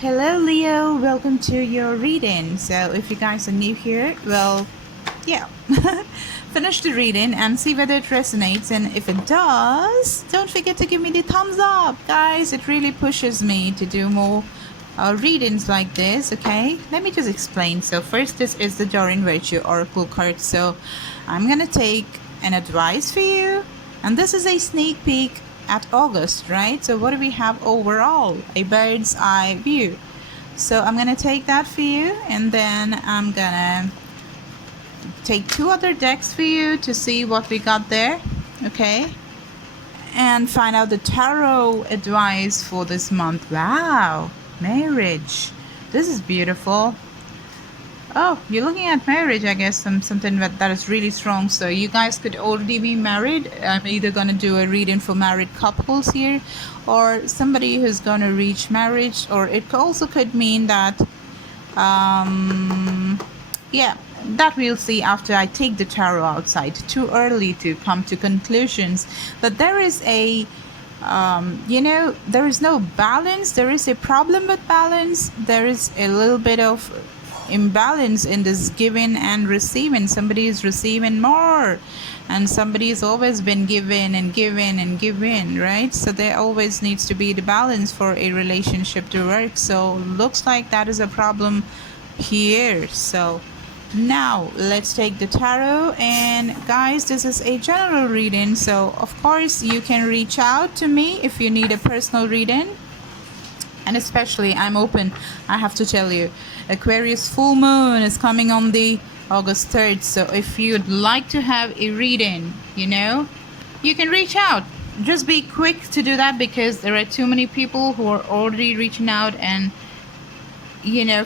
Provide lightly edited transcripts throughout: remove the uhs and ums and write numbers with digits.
Hello Leo, welcome to your reading. So if you guys are new here, well, yeah, finish the reading and see whether it resonates, and if it does, don't forget to give me the thumbs up, guys. It really pushes me to do more readings like this. Okay, let me just explain. So first, this is the Doreen Virtue Oracle card. So I'm gonna take an advice for you, and this is a sneak peek at August, right? So what do we have overall? A bird's eye view. So I'm gonna take that for you, and then I'm gonna take two other decks for you to see what we got there, okay? And find out the tarot advice for this month. Wow, marriage. This is beautiful. Oh, you're looking at marriage, I guess, something that is really strong. So you guys could already be married. I'm either going to do a reading for married couples here, or somebody who's going to reach marriage, or it also could mean that, yeah, that we'll see after I take the tarot outside. Too early to come to conclusions. But there is a, there is no balance. There is a problem with balance. There is a little bit of imbalance in this giving and receiving. Somebody is receiving more, and somebody has always been giving and giving and giving, right? So there always needs to be the balance for a relationship to work. So looks like that is a problem here. So now let's take the tarot, and guys, this is a general reading, so of course you can reach out to me if you need a personal reading. And especially, I'm open. I have to tell you, Aquarius full moon is coming on the August 3rd. So if you'd like to have a reading, you can reach out. Just be quick to do that, because there are too many people who are already reaching out, and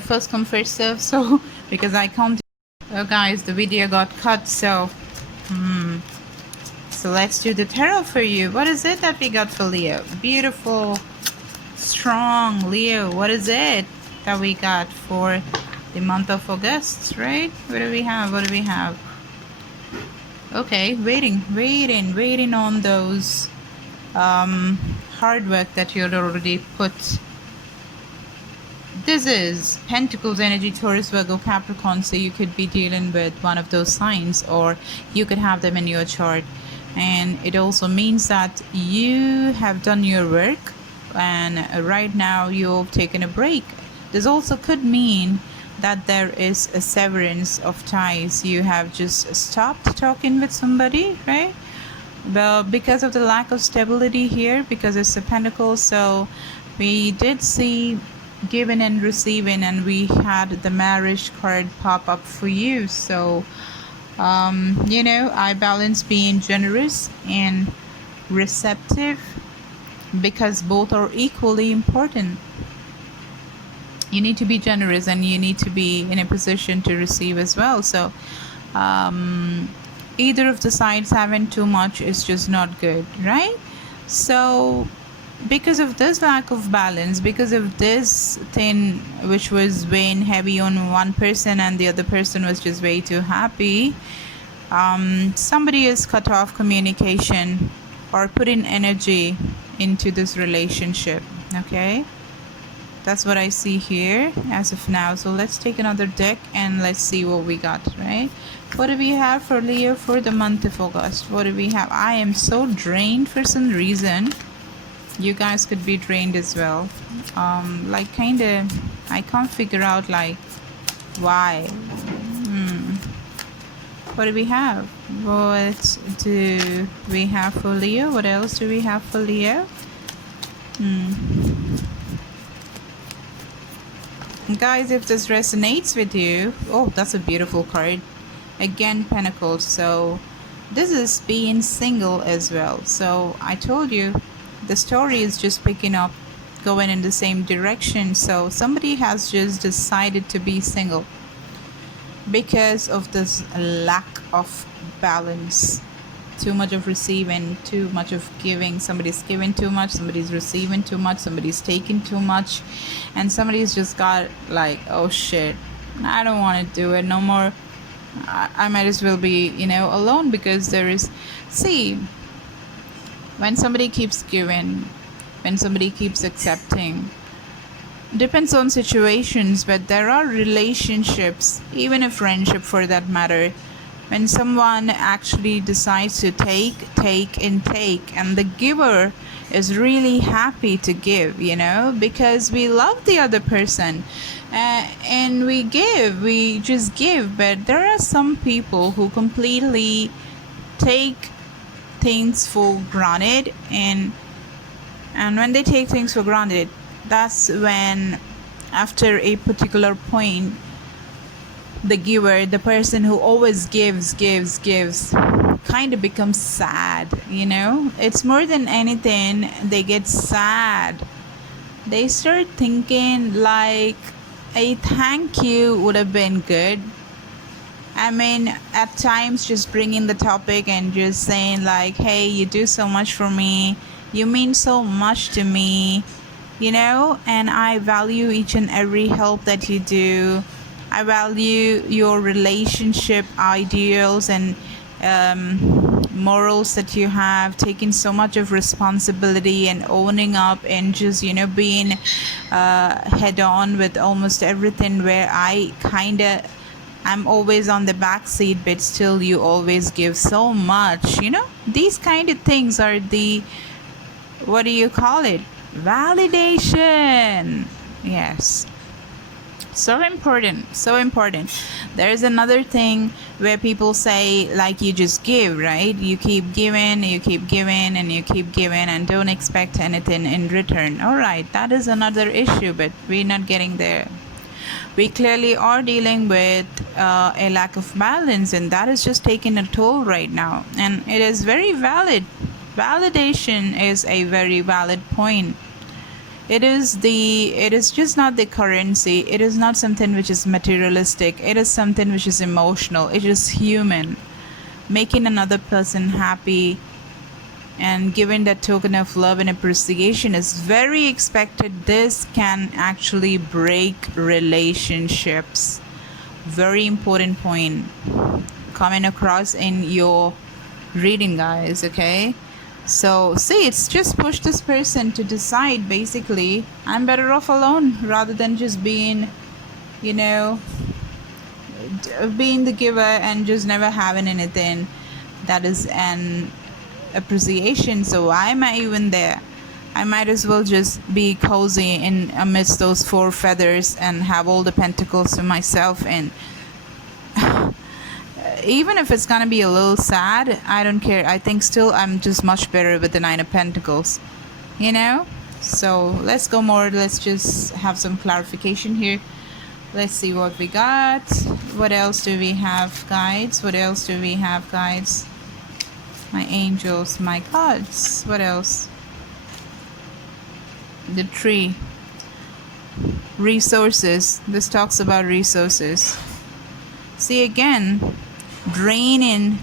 first come first serve. So because I can't. Oh guys, the video got cut. So so let's do the tarot for you. What is it that we got for Leo? Beautiful, strong Leo. What is it that we got for the month of August, right? What do we have? Okay, waiting on those hard work that you'd already put. This is Pentacles energy, Taurus, Virgo, Capricorn. So you could be dealing with one of those signs, or you could have them in your chart. And it also means that you have done your work, and right now you've taken a break. This also could mean that there is a severance of ties. You have just stopped talking with somebody, right? Well, because of the lack of stability here, because it's a Pentacle. So we did see giving and receiving, and we had the marriage card pop up for you. So I balance being generous and receptive, because both are equally important. You need to be generous, and you need to be in a position to receive as well. So either of the sides having too much is just not good, right? So because of this lack of balance, because of this thing which was weighing heavy on one person, and the other person was just way too happy, somebody has cut off communication or putting energy into this relationship. Okay, that's what I see here as of now. So let's take another deck and let's see what we got, right? What do we have for Leo for the month of August? What do we have? I am so drained for some reason. You guys could be drained as well. Like kinda, I can't figure out like why. What do we have? What do we have for Leo? What else do we have for Leo? Guys, if this resonates with you, oh, that's a beautiful card. Again, Pentacles. So this is being single as well. So I told you, the story is just picking up, going in the same direction. So somebody has just decided to be single because of this lack of balance. Too much of receiving, too much of giving. Somebody's giving too much, somebody's receiving too much, somebody's taking too much, and somebody's just got like, oh shit, I don't want to do it no more. I might as well be alone, because there is, see, when somebody keeps giving, when somebody keeps accepting, depends on situations, but there are relationships, even a friendship for that matter, when someone actually decides to take, and the giver is really happy to give, because we love the other person, and we just give. But there are some people who completely take things for granted, and when they take things for granted, that's when, after a particular point, the giver, the person who always gives, kind of becomes sad. It's more than anything, they get sad. They start thinking like a thank you would have been good. I mean, at times, just bringing the topic and just saying like, hey, you do so much for me, you mean so much to me, and I value each and every help that you do. I value your relationship ideals and morals that you have, taking so much of responsibility and owning up, and just being head on with almost everything, where I'm always on the back seat, but still you always give so much. These kind of things are the, what do you call it, validation. Yes, so important. There's another thing where people say, like, you just give, right? You keep giving, and you keep giving, and don't expect anything in return. All right, that is another issue, but we're not getting there. We clearly are dealing with a lack of balance, and that is just taking a toll right now, and it is very valid. Validation is a very valid point. It is just not the currency. It is not something which is materialistic. It is something which is emotional. It is human. Making another person happy and giving that token of love and appreciation is very expected. This can actually break relationships. Very important point coming across in your reading, guys. Okay, so see, it's just pushed this person to decide, basically, I'm better off alone rather than just being being the giver and just never having anything that is an appreciation. So why am I even there? I might as well just be cozy in amidst those four feathers and have all the pentacles to myself. And even if it's gonna be a little sad, I don't care. I think still I'm just much better with the Nine of Pentacles, So let's go more. Let's just have some clarification here. Let's see what we got. What else do we have, guides? My angels, my cards. What else? The tree. Resources. This talks about resources. See, again, draining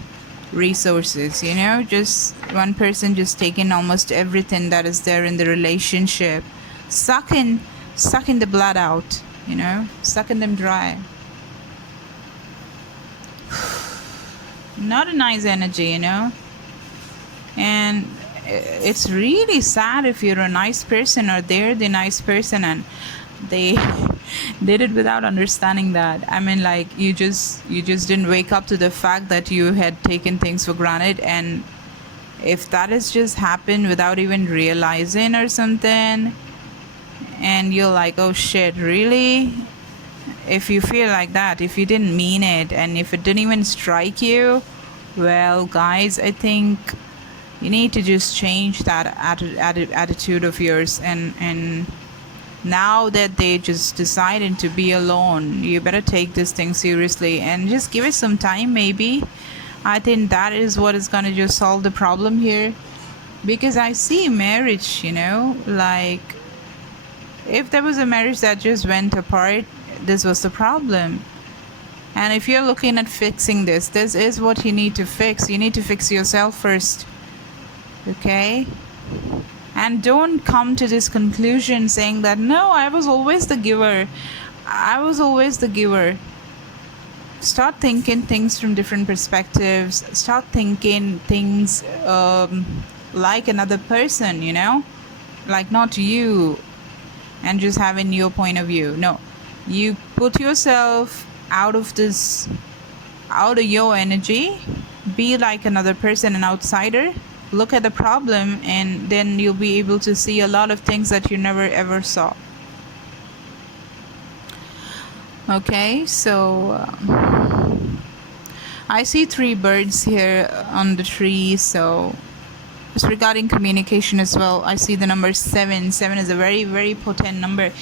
resources, just one person just taking almost everything that is there in the relationship, sucking the blood out, sucking them dry. Not a nice energy, and it's really sad if you're a nice person, or they're the nice person, and they did it without understanding that. I mean, like, you just didn't wake up to the fact that you had taken things for granted, and if that has just happened without even realizing or something, and you're like, oh shit, really? If you feel like that, if you didn't mean it, and if it didn't even strike you, well, guys, I think you need to just change that attitude of yours. And now that they just decided to be alone, you better take this thing seriously and just give it some time. Maybe I think that is what is going to just solve the problem here, because I see marriage, like, if there was a marriage that just went apart, this was the problem. And if you're looking at fixing this is what you need to fix. You need to fix yourself first, okay? And don't come to this conclusion saying that, no, I was always the giver. Start thinking things from different perspectives. Start thinking things like another person, like not you. and just having your point of view. No, you put yourself out of this, out of your energy, be like another person, an outsider, look at the problem, and then you'll be able to see a lot of things that you never ever saw. Okay, so I see 3 birds here on the tree, so it's regarding communication as well. I see the number 7. 7 is a very, very potent number.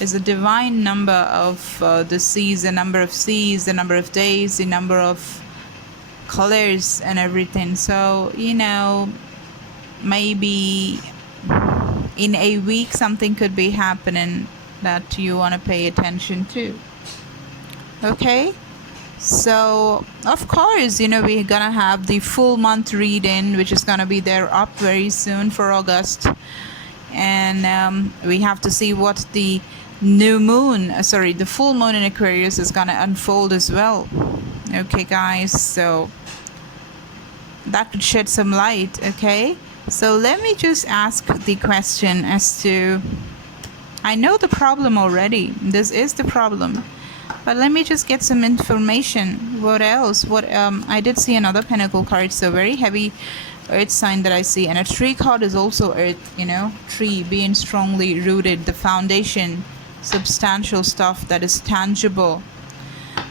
It's a divine number of the seas, the number of seas, the number of days, the number of colors and everything. So, you know, maybe in a week something could be happening that you want to pay attention to. Okay, so of course, you know, we're gonna have the full month reading, which is gonna be there up very soon for August, and we have to see what the the full moon in Aquarius is gonna unfold as well. Okay, guys, so that could shed some light. Okay, so let me just ask the question as to, I know the problem already, this is the problem, but let me just get some information. What else? I did see another pentacle card, so very heavy earth sign that I see, and a tree card is also earth, you know, tree being strongly rooted, the foundation, substantial stuff that is tangible,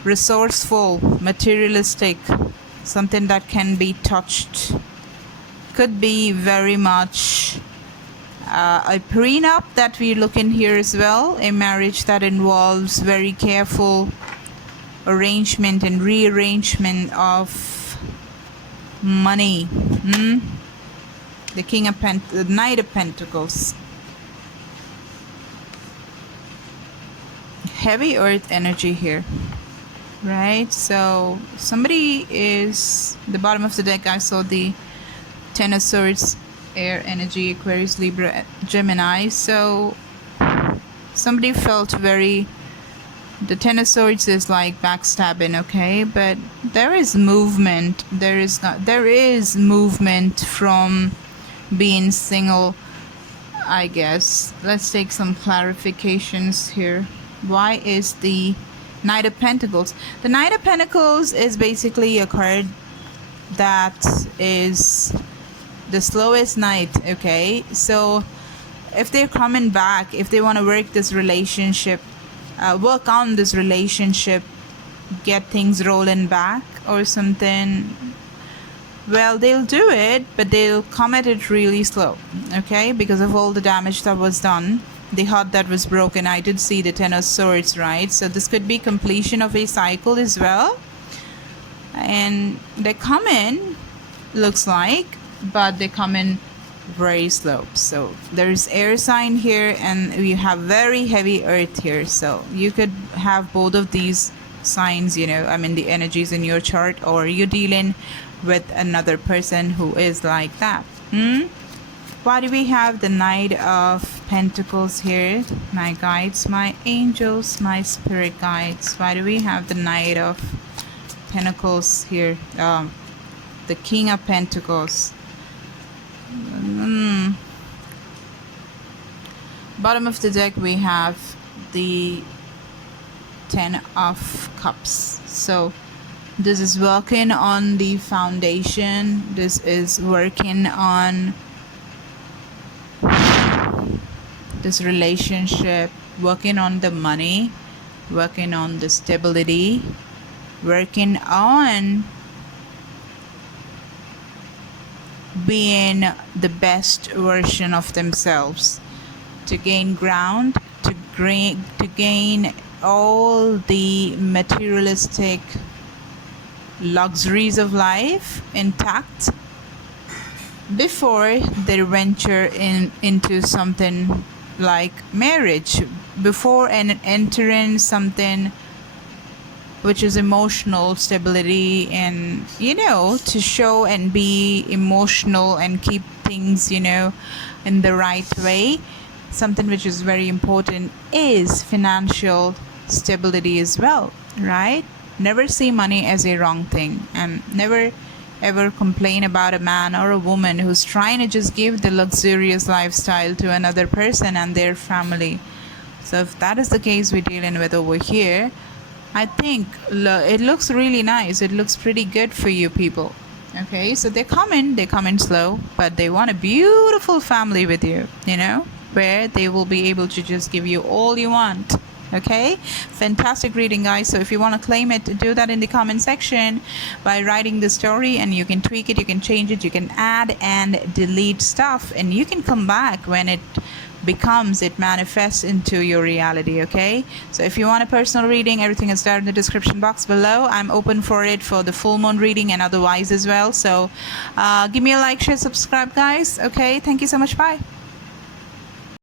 resourceful, materialistic, something that can be touched. Could be very much a prenup that we look in here as well, a marriage that involves very careful arrangement and rearrangement of money. The the Knight of Pentacles. Heavy earth energy here, right? So somebody is, the bottom of the deck I saw the Ten of Swords, air energy, Aquarius, Libra, Gemini. So somebody felt very, the Ten of Swords is like backstabbing, okay, but there is movement. There is movement from being single, I guess. Let's take some clarifications here. Why is the Knight of Pentacles? The Knight of Pentacles is basically a card that is the slowest knight. Okay, so if they're coming back, if they want to work this relationship, work on this relationship, get things rolling back or something, well, they'll do it, but they'll come at it really slow, okay, because of all the damage that was done, the heart that was broken. I did see the Ten of Swords, right? So this could be completion of a cycle as well, and they come in, looks like, but they come in very slow. So there's air sign here, and we have very heavy earth here, so you could have both of these signs, you know, I mean the energies in your chart, or you're dealing with another person who is like that. Why do we have the Knight of Pentacles here? My guides, my angels, my spirit guides. Why do we have the Knight of Pentacles here? The King of Pentacles. Bottom of the deck we have the Ten of Cups. So this is working on the foundation. This is working on this relationship, working on the money, working on the stability, working on being the best version of themselves, to gain ground, to gain all the materialistic luxuries of life intact before they venture into something like marriage, before entering something which is emotional stability, and, you know, to show and be emotional and keep things, you know, in the right way. Something which is very important is financial stability as well, right? Never see money as a wrong thing, and never ever complain about a man or a woman who's trying to just give the luxurious lifestyle to another person and their family. So if that is the case we're dealing with over here, I think it looks really nice. It looks pretty good for you people. Okay, so they come in slow, but they want a beautiful family with you, where they will be able to just give you all you want. Okay, fantastic reading, guys. So if you want to claim it, do that in the comment section by writing the story, and you can tweak it, you can change it, you can add and delete stuff, and you can come back when it manifests into your reality. Okay, so if you want a personal reading, everything is there in the description box below. I'm open for it for the full moon reading and otherwise as well. So give me a like, share, subscribe, guys. Okay, thank you so much. Bye.